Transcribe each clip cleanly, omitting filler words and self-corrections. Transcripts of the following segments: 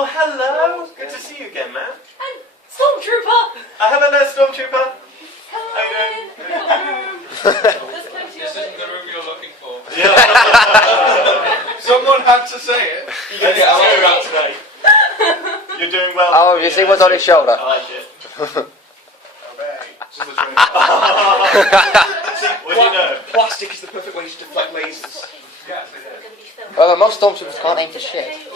Oh, hello. Good to see you again, man. And Stormtrooper. Hello there, Stormtrooper. Come How you in. This isn't the room you're looking for. Yeah. Someone had to say it. You get out today. You're doing well. Oh, you see what's on his shoulder? I like it. What do you know? Plastic is the perfect way to deflect lasers. Well, most stormtroopers can't aim for shit.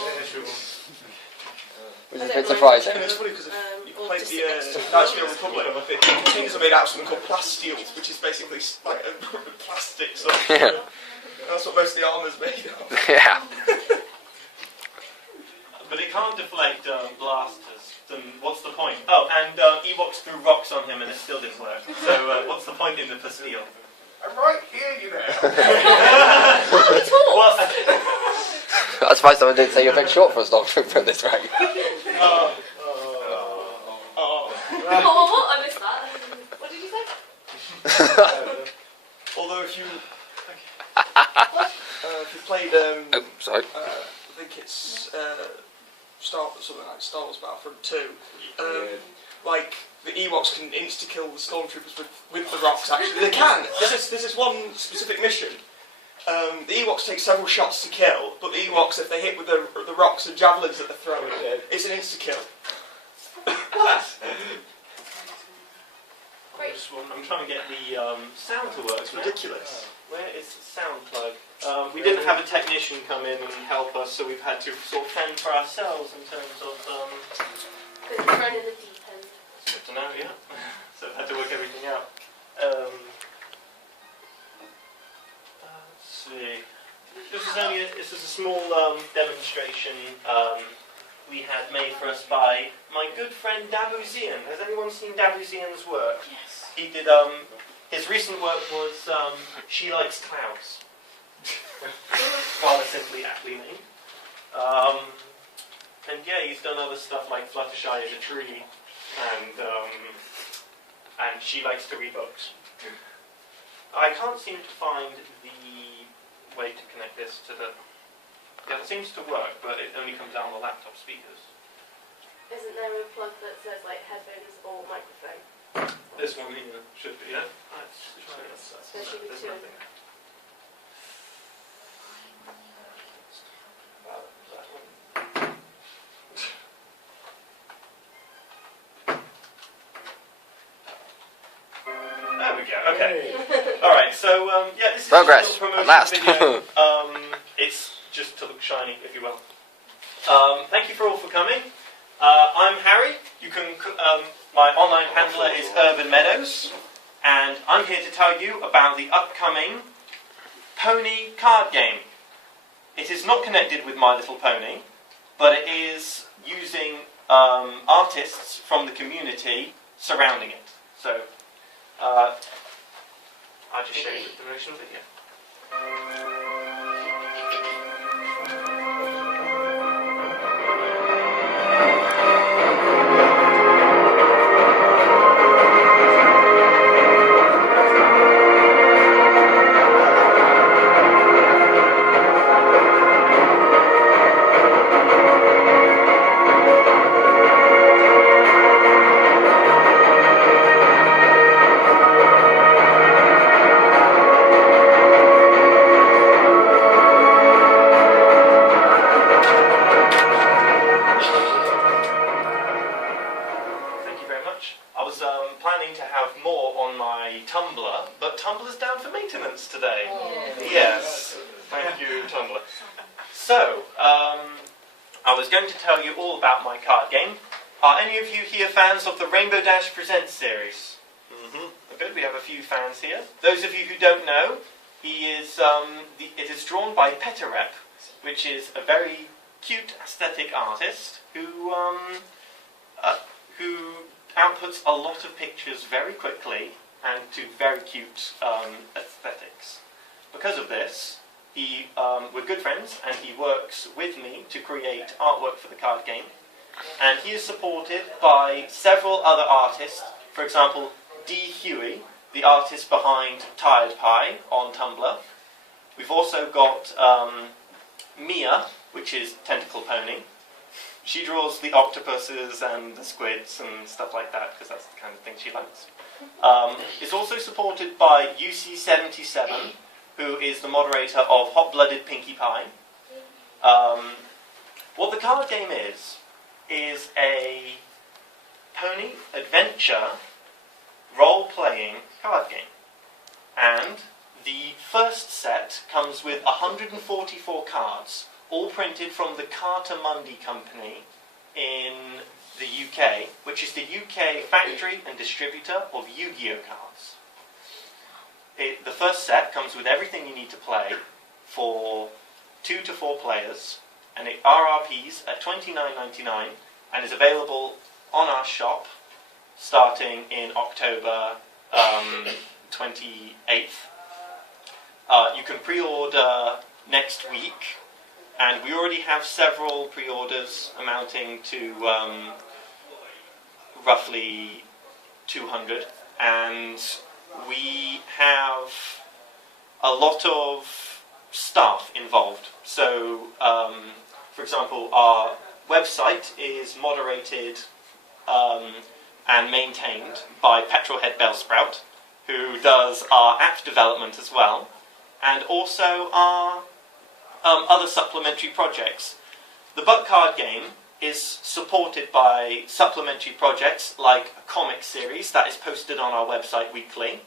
Which is a bit surprising. And it's funny because if you played the Knights of the Old Republic, the containers are made out of something called plastiles, which is basically like a plastic sort of. Yeah. That's what most of the armour's made of. Yeah. But it can't deflect blasters. Then what's the point? Oh, and Ewoks threw rocks on him and it still didn't work. So what's the point in the pastille? I'm right here, you know. Well, I suppose someone did say you're a bit short for a stormtrooper at this rate. Oh, what? I missed that. What did you say? Although if you played, Oh, sorry. I think it's something like Star Wars Battlefront 2. Like the Ewoks can insta-kill the stormtroopers with the rocks. Actually, they can. This is one specific mission. The Ewoks take several shots to kill, but the Ewoks, if they hit with the rocks and javelins that they're throwing, it's an insta-kill. I'm trying to get the sound to work. It's ridiculous. Where is the sound plug? We didn't have a technician come in and help us, so we've had to sort of fend for ourselves in terms of. Been thrown in the deep end. Good to know, yeah. So I had to work everything out. Let's see. This is a small demonstration we had made for us by my good friend Dabuzian. Has anyone seen Dabuzian's work? Yes. He did. His recent work was She Likes Clouds. Rather simply, aptly named. And yeah, he's done other stuff like Fluttershy is a tree, and She Likes to Read Books. I can't seem to find the way to connect this to the. Yeah, it seems to work, but it only comes out on the laptop speakers. Isn't there a plug that says like headphones or microphone? This one here should be, yeah? Let's try this. Especially with There's two of nothing. them. That one. There we go. Okay. All right. So yeah, this is Progress, just a little at last. promotion video. It's just to look shiny, if you will. Thank you all for coming. I'm Harry. You can. My online handler is Urban Meadows, and I'm here to tell you about the upcoming Pony card game. It is not connected with My Little Pony, but it is using artists from the community surrounding it. So. I'll just show you the promotion video. Planning to have more on my Tumblr, but Tumblr's down for maintenance today. Yes, thank you, Tumblr. So, I was going to tell you all about my card game. Are any of you here fans of the Rainbow Dash Presents series? Good, we have a few fans here. Those of you who don't know, it is drawn by Petarep, which is a very cute aesthetic artist who outputs a lot of pictures very quickly and to very cute aesthetics. Because of this, we're good friends, and he works with me to create artwork for the card game. And he is supported by several other artists. For example, D. Huey, the artist behind Tired Pie on Tumblr. We've also got Mia, which is Tentacle Pony. she draws the octopuses and the squids and stuff like that because that's the kind of thing she likes. It's also supported by UC77, who is the moderator of Hot Blooded Pinkie Pie. What the card game is a pony adventure role-playing card game. And the first set comes with 144 cards, all printed from the Carter Mundy Company in the UK, which is the UK factory and distributor of Yu-Gi-Oh cards. The first set comes with everything you need to play for 2 to 4 players, and it RRPs at $29.99 and is available on our shop starting in October 28th. You can pre-order next week, and we already have several pre-orders amounting to roughly 200, and we have a lot of staff involved. So, for example, our website is moderated and maintained by Petrolhead Bellsprout, who does our app development as well, and also our other supplementary projects. The Buck Card Game is supported by supplementary projects like a comic series that is posted on our website weekly.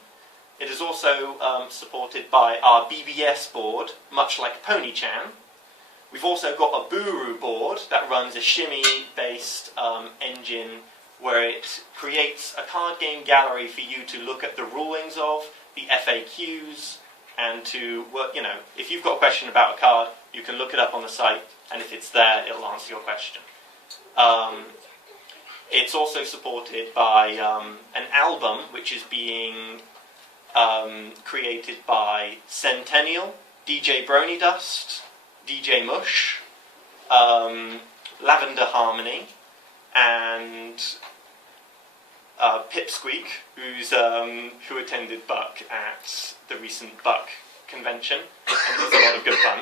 It is also supported by our BBS board, much like Pony-chan. We've also got a Buru board that runs a shimmy-based engine where it creates a card game gallery for you to look at the rulings of, the FAQs, and to work, if you've got a question about a card, you can look it up on the site, and if it's there, it'll answer your question. It's also supported by an album which is being created by Centennial, DJ Brony Dust, DJ Mush, Lavender Harmony, and Pipsqueak, who attended Buck at the recent Buck convention, and it was a lot of good fun.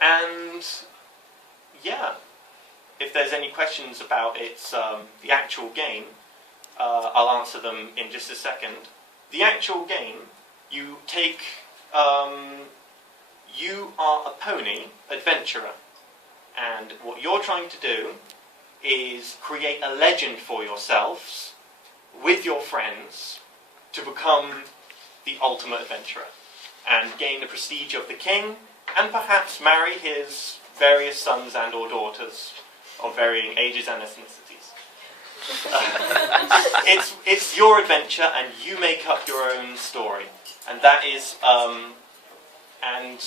And yeah, if there's any questions about the actual game, I'll answer them in just a second. The actual game, you are a pony adventurer, and what you're trying to do is create a legend for yourselves with your friends to become the ultimate adventurer and gain the prestige of the king and perhaps marry his various sons and or daughters of varying ages and ethnicities. It's your adventure, and you make up your own story, and that is and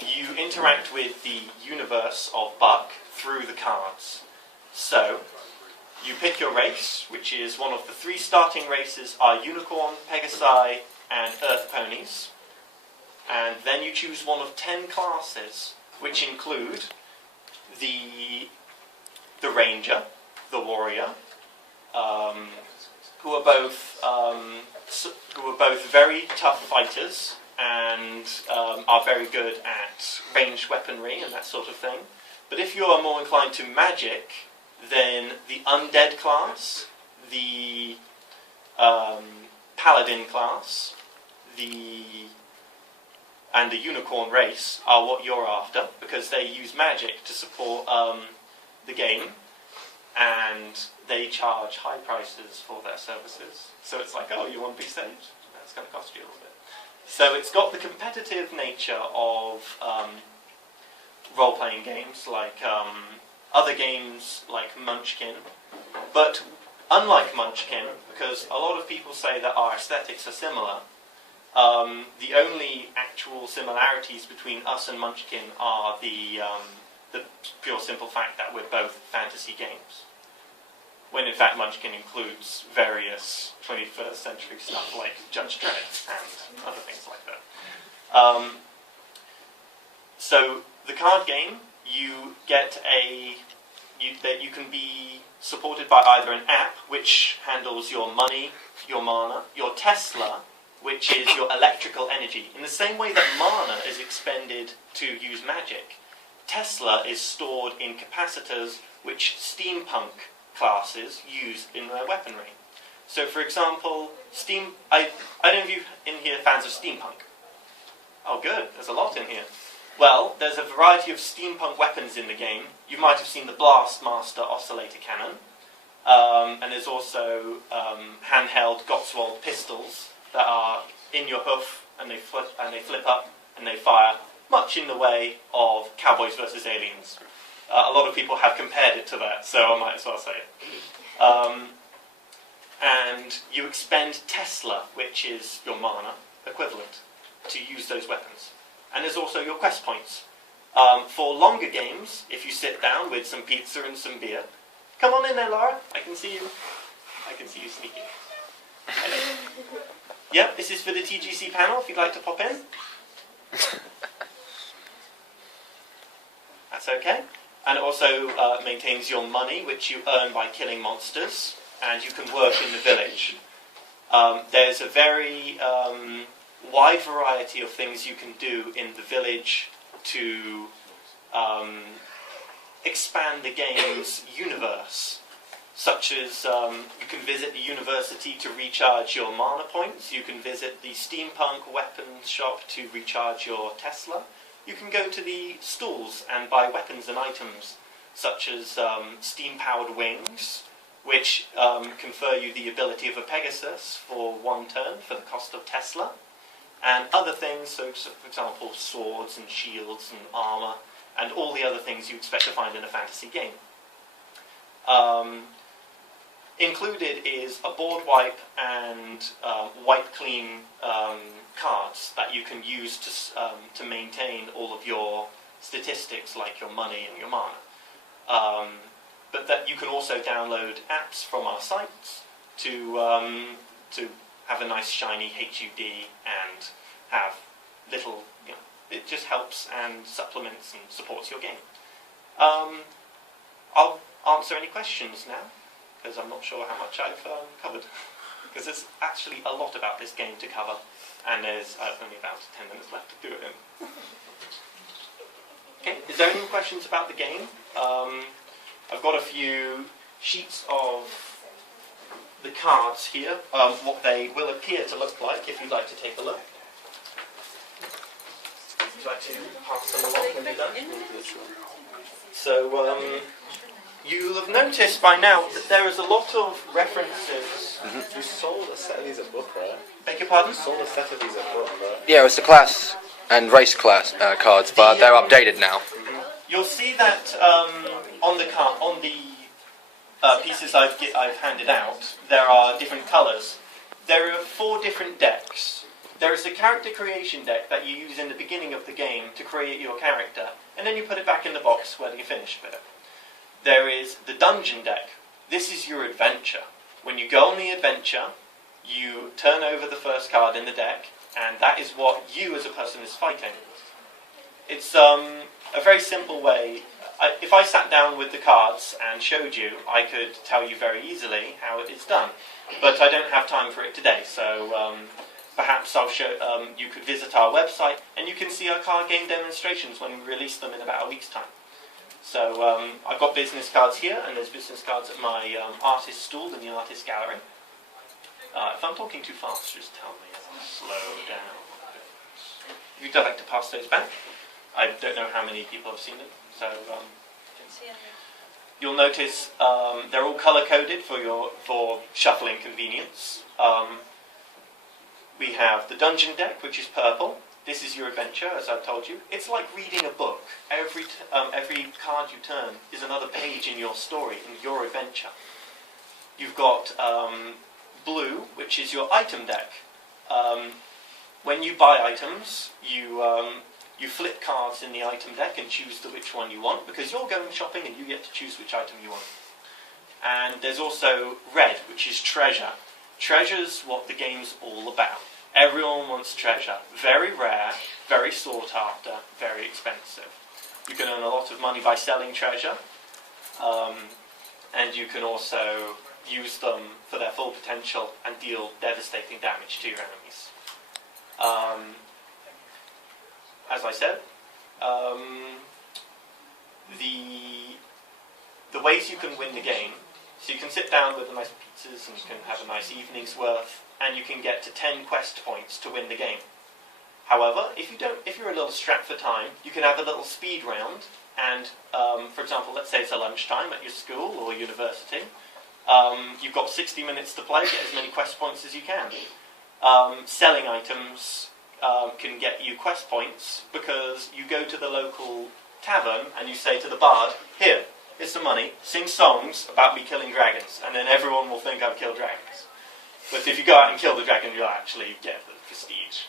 you interact with the universe of Buck through the cards. So, you pick your race, which is one of the 3 starting races are Unicorn, Pegasi, and Earth Ponies. And then you choose one of 10 classes, which include the Ranger, the Warrior, who are both very tough fighters and are very good at ranged weaponry and that sort of thing. But if you are more inclined to magic, then the Undead class, the Paladin class, and the Unicorn race are what you're after, because they use magic to support the game, and they charge high prices for their services. So it's like, oh, you want to be saved? That's going to cost you a little bit. So it's got the competitive nature of role-playing games, like other games like Munchkin, but unlike Munchkin, because a lot of people say that our aesthetics are similar, the only actual similarities between us and Munchkin are the pure simple fact that we're both fantasy games, when in fact Munchkin includes various 21st century stuff like Judge Dredd and other things like that. So the card game, you get you can be supported by either an app which handles your money, your mana, your Tesla, which is your electrical energy. In the same way that mana is expended to use magic, Tesla is stored in capacitors which steampunk classes use in their weaponry. So, for example, I don't know if you in here are fans of steampunk. Oh, good. There's a lot in here. Well, there's a variety of steampunk weapons in the game. You might have seen the Blastmaster oscillator cannon. And there's also handheld Gottswold pistols that are in your hoof, and they flip up and they fire, much in the way of Cowboys vs. Aliens. A lot of people have compared it to that, so I might as well say it. And you expend Tesla, which is your mana equivalent, to use those weapons. And there's also your quest points. For longer games, if you sit down with some pizza and some beer, come on in there, Laura. I can see you. I can see you sneaking. Hello. Yep, this is for the TGC panel, if you'd like to pop in. That's okay. And it also maintains your money, which you earn by killing monsters, and you can work in the village. There's a very wide variety of things you can do in the village to expand the game's universe, such as you can visit the university to recharge your mana points, you can visit the steampunk weapons shop to recharge your Tesla, you can go to the stalls and buy weapons and items, such as steam-powered wings, which confer you the ability of a Pegasus for 1 turn for the cost of Tesla, and other things, so for example swords and shields and armour, and all the other things you expect to find in a fantasy game. Included is a board wipe and wipe clean cards that you can use to maintain all of your statistics, like your money and your mana. But that you can also download apps from our sites to have a nice shiny HUD and have little, it just helps and supplements and supports your game. I'll answer any questions now, because I'm not sure how much I've covered. Because there's actually a lot about this game to cover, and there's only about 10 minutes left to do it in. Okay, is there any questions about the game? I've got a few sheets of the cards here, what they will appear to look like, if you'd like to take a look. Would you like to pass them along when you're done? So, you'll have noticed by now that there is a lot of references. You sold a set of these at book, right? Beg your pardon? You sold a set of these at book, right? Yeah, it's the class and race class cards, but they're updated now. You'll see that on the pieces I've handed out, there are different colours. There are 4 different decks. There is the character creation deck that you use in the beginning of the game to create your character, and then you put it back in the box when you're finished with it. There is the dungeon deck. This is your adventure. When you go on the adventure, you turn over the first card in the deck, and that is what you as a person is fighting. It's a very simple way. If I sat down with the cards and showed you, I could tell you very easily how it is done. But I don't have time for it today, so perhaps I'll show. You could visit our website, and you can see our card game demonstrations when we release them in about a week's time. So I've got business cards here, and there's business cards at my artist stall in the artist gallery. If I'm talking too fast, just tell me. I'll slow down a bit. If you'd like to pass those back. I don't know how many people have seen them, so you'll notice they're all colour-coded for shuffling convenience. We have the dungeon deck, which is purple. This is your adventure, as I've told you. It's like reading a book. Every card you turn is another page in your story, in your adventure. You've got blue, which is your item deck. When you buy items, you flip cards in the item deck and choose which one you want, because you're going shopping and you get to choose which item you want. And there's also red, which is treasure. Treasure's what the game's all about. Everyone wants treasure. Very rare, very sought after, very expensive. You can earn a lot of money by selling treasure, and you can also use them for their full potential and deal devastating damage to your enemies. As I said, the ways you can win the game, so you can sit down with a nice pizzas and you can have a nice evening's worth, and you can get to 10 quest points to win the game. However, if you're a little strapped for time, you can have a little speed round, and for example, let's say it's a lunchtime at your school or university. You've got 60 minutes to play, get as many quest points as you can. Selling items can get you quest points because you go to the local tavern and you say to the bard, here, here's some money, sing songs about me killing dragons, and then everyone will think I've killed dragons. But if you go out and kill the dragon, you'll actually get the prestige.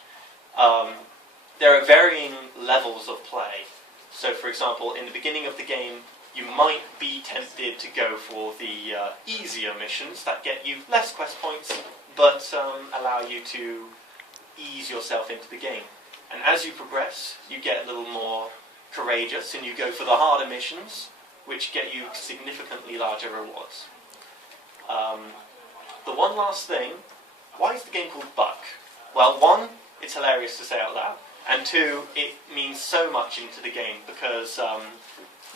There are varying levels of play. So, for example, in the beginning of the game, you might be tempted to go for the easier missions that get you less quest points, but allow you to ease yourself into the game. And as you progress, you get a little more courageous, and you go for the harder missions, which get you significantly larger rewards. The one last thing, why is the game called Buck? Well, one, it's hilarious to say out loud, and two, it means so much into the game because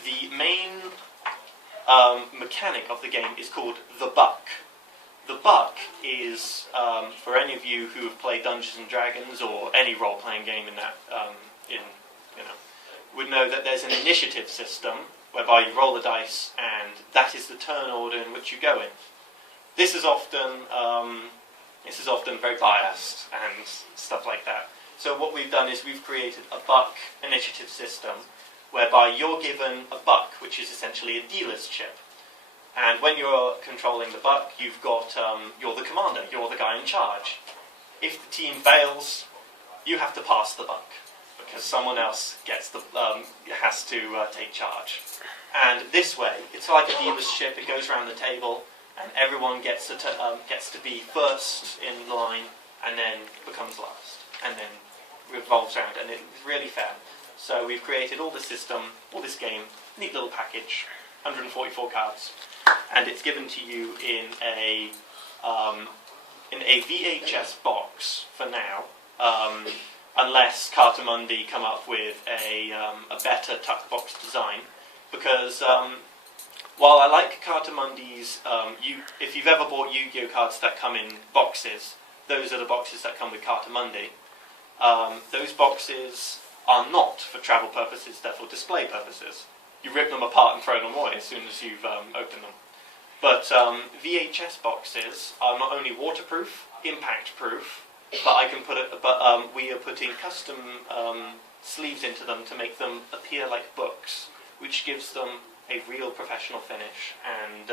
the main mechanic of the game is called the Buck. The Buck is, for any of you who have played Dungeons and Dragons or any role-playing game in that, would know that there's an initiative system whereby you roll the dice, and that is the turn order in which you go in. This is often very biased and stuff like that. So what we've done is we've created a buck initiative system whereby you're given a buck, which is essentially a dealer's chip. And when you're controlling the buck, you've got you're the commander, you're the guy in charge. If the team fails, you have to pass the buck because someone else has to take charge. And this way, it's like a dealer's chip. It goes around the table, and everyone gets to be first in line, and then becomes last, and then revolves around, and it's really fair. So we've created all the system, all this game, neat little package, 144 cards, and it's given to you in a VHS box for now, unless Cartamundi come up with a better tuck box design, because while I like Cartamundi's, if you've ever bought Yu-Gi-Oh cards that come in boxes, those are the boxes that come with Cartamundi. Those boxes are not for travel purposes, they're for display purposes. You rip them apart and throw them away as soon as you've opened them. But VHS boxes are not only waterproof, impact-proof, but we are putting custom sleeves into them to make them appear like books, which gives them a real professional finish and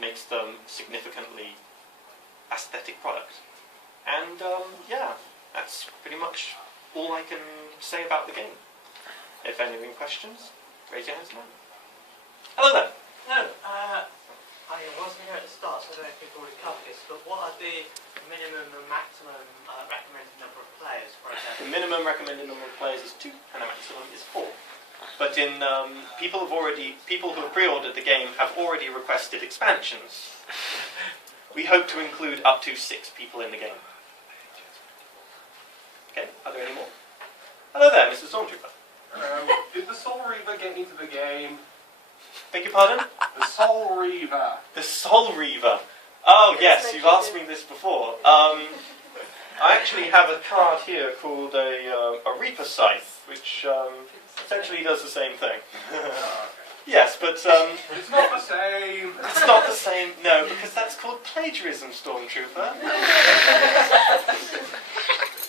makes them significantly aesthetic product. And yeah, that's pretty much all I can say about the game. If any questions, raise your hands now. Hello there. No, I wasn't here at the start, so I don't know if you've already covered this, but what are the minimum and maximum recommended number of players for a game? The minimum recommended number of players is 2, and the maximum is 4. But in people who have pre-ordered the game have already requested expansions. We hope to include up to 6 people in the game. Okay, are there any more? Hello there, Mr. Stormtrooper. Did the Soul Reaver get into the game? Beg your pardon? The Soul Reaver. The Soul Reaver. Oh yes, you've asked me this before. I actually have a card here called a Reaper Scythe, which essentially does the same thing. Yes, but It's not the same. it's not the same. No, because that's called plagiarism, Stormtrooper.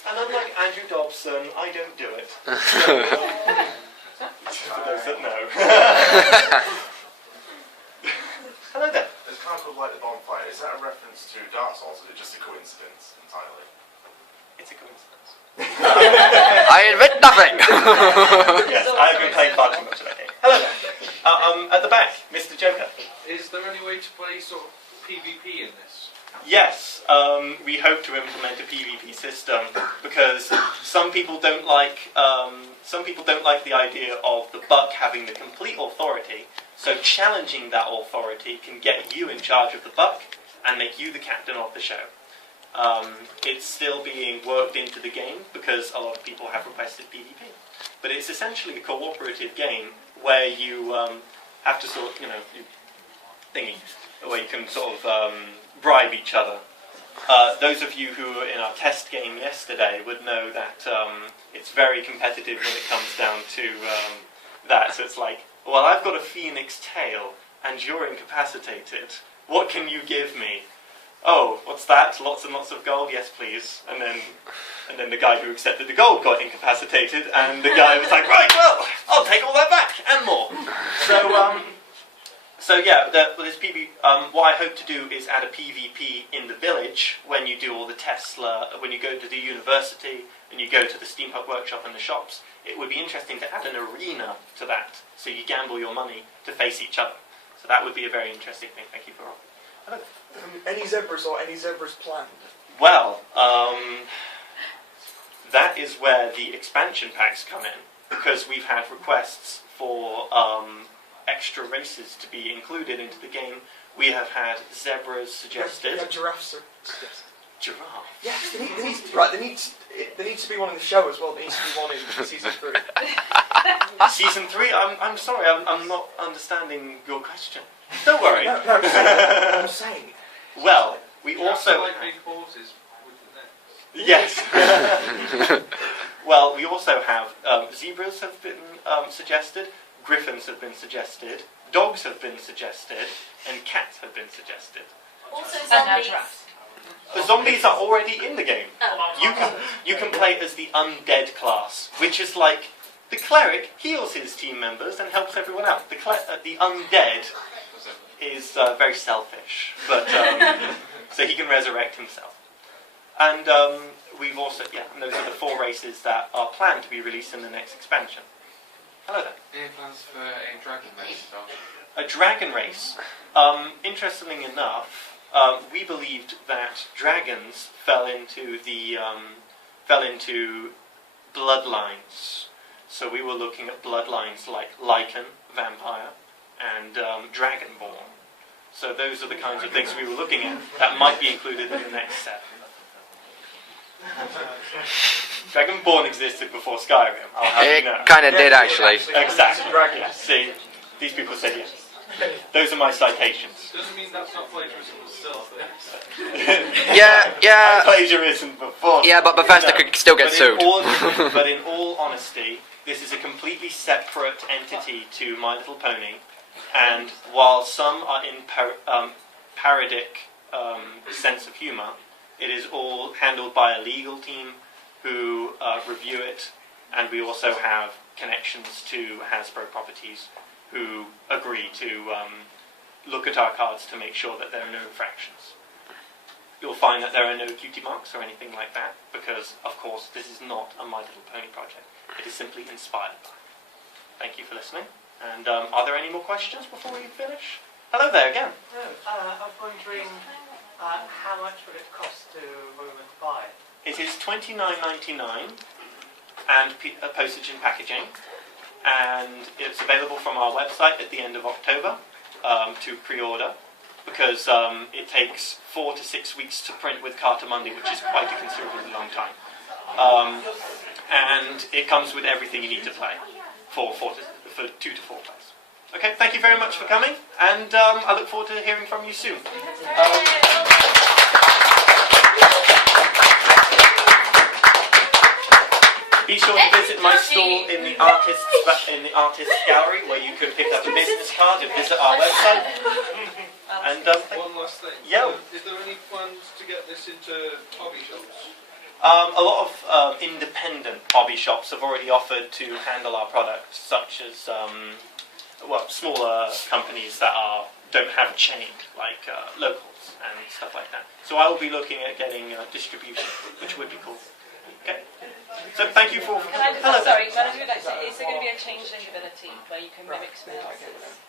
And unlike Andrew Dobson, I don't do it. For those that know. Hello there. This card called Light the Bonfire, is that a reference to Dark Souls, or is it just a coincidence entirely? It's a coincidence. I admit nothing. Yes, I've been playing far too much of that game. Hello there. At the back, Mr. Joker. Is there any way to play sort of PvP in this? Yes, we hope to implement a PvP system because some people don't like the idea of the buck having the complete authority. So challenging that authority can get you in charge of the buck and make you the captain of the show. It's still being worked into the game because a lot of people have requested PvP. But it's essentially a cooperative game where you have to sort of, thingy, where you can sort of bribe each other. Those of you who were in our test game yesterday would know that it's very competitive when it comes down to that. So it's like, well, I've got a phoenix tail and you're incapacitated. What can you give me? Oh, what's that? Lots and lots of gold? Yes, please. And then the guy who accepted the gold got incapacitated, and the guy was like, right, well, I'll take all that back and more. So yeah, this what I hope to do is add a PvP in the village when you do all the tests, when you go to the university and you go to the Steampunk Workshop and the shops. It would be interesting to add an arena to that, so you gamble your money to face each other. So that would be a very interesting thing. Thank you for all. Any zebras or any zebras planned? Well, that is where the expansion packs come in, because we've had requests for extra races to be included into the game. We have had zebras suggested. Yeah, giraffes are suggested. Giraffe. Yes, there needs to be one in the show as well. There needs to be one in season 3. Season 3? I'm sorry, I'm not understanding your question. Don't worry. No, I'm saying. Well, we also... like big horses with the nets. Yes. Well, we also have zebras have been suggested, griffins have been suggested, dogs have been suggested, and cats have been suggested. Also And now zombies. giraffes. The zombies are already in the game. You can play as the undead class, which is like the cleric heals his team members and helps everyone out. The undead is very selfish, but so he can resurrect himself. And we've also, and those are the 4 races that are planned to be released in the next expansion. Hello there. Any plans for a dragon race? A dragon race. Interestingly enough, we believed that dragons fell into bloodlines. So we were looking at bloodlines like Lycan, vampire, and Dragonborn. So those are the kinds of things we were looking at that might be included in the next set. Dragonborn existed before Skyrim, I'll have you know. It kind of did, actually. Exactly. Yeah, see, these people said yes. Those are my citations. Doesn't mean that's not plagiarism still. Yeah. Plagiarism before. Yeah, but Bethesda could still get sued. But in all honesty, this is a completely separate entity to My Little Pony, and while some are in parodic sense of humour, it is all handled by a legal team who review it, and we also have connections to Hasbro Properties who agree to look at our cards to make sure that there are no infractions. You'll find that there are no cutie marks or anything like that, because, of course, this is not a My Little Pony project. It is simply inspired by. Thank you for listening. And are there any more questions before we finish? Hello there again. No, I was wondering how much would it cost to buy it? It is $29.99 and postage and packaging, and it's available from our website at the end of October to pre-order, because it takes 4 to 6 weeks to print with Cartamundi, which is quite a considerably long time. And it comes with everything you need to play for 2 to 4 players. Okay, thank you very much for coming, and I look forward to hearing from you soon. Be sure to visit my stall in the artists gallery, where you can pick up a business card and visit our website. And One last thing. Yeah. Is there any plans to get this into hobby shops? a lot of independent hobby shops have already offered to handle our products, such as smaller companies that don't have a chain, like locals and stuff like that. So I will be looking at getting distribution, which would be cool. Okay. So thank you for. Hello. Sorry, can I do that? Is there going to be a changeling ability where you can mimic spells?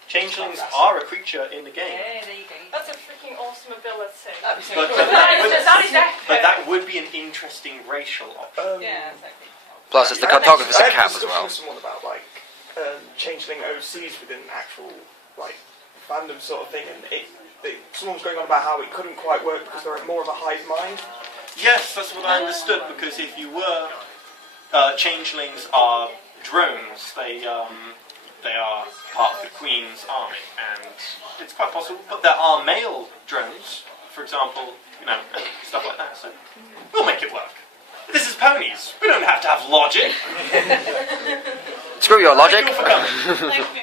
Changelings are a creature in the game. Yeah, there you go. That's a freaking awesome ability. That'd be so But, cool. That is epic. But that would be an interesting racial option. Yeah, exactly. Plus, it's the cartographer's I had cap a as discussion well. with someone about changeling OCs within actual fandom sort of thing, and someone was going on about how it couldn't quite work because they're more of a hive mind. Yes, that's what I understood, because if you were... changelings are drones. they are part of the Queen's army, and it's quite possible. But there are male drones, for example, stuff like that. So we'll make it work. This is ponies. We don't have to have logic. Screw your logic. Thank you all for coming. Thank you.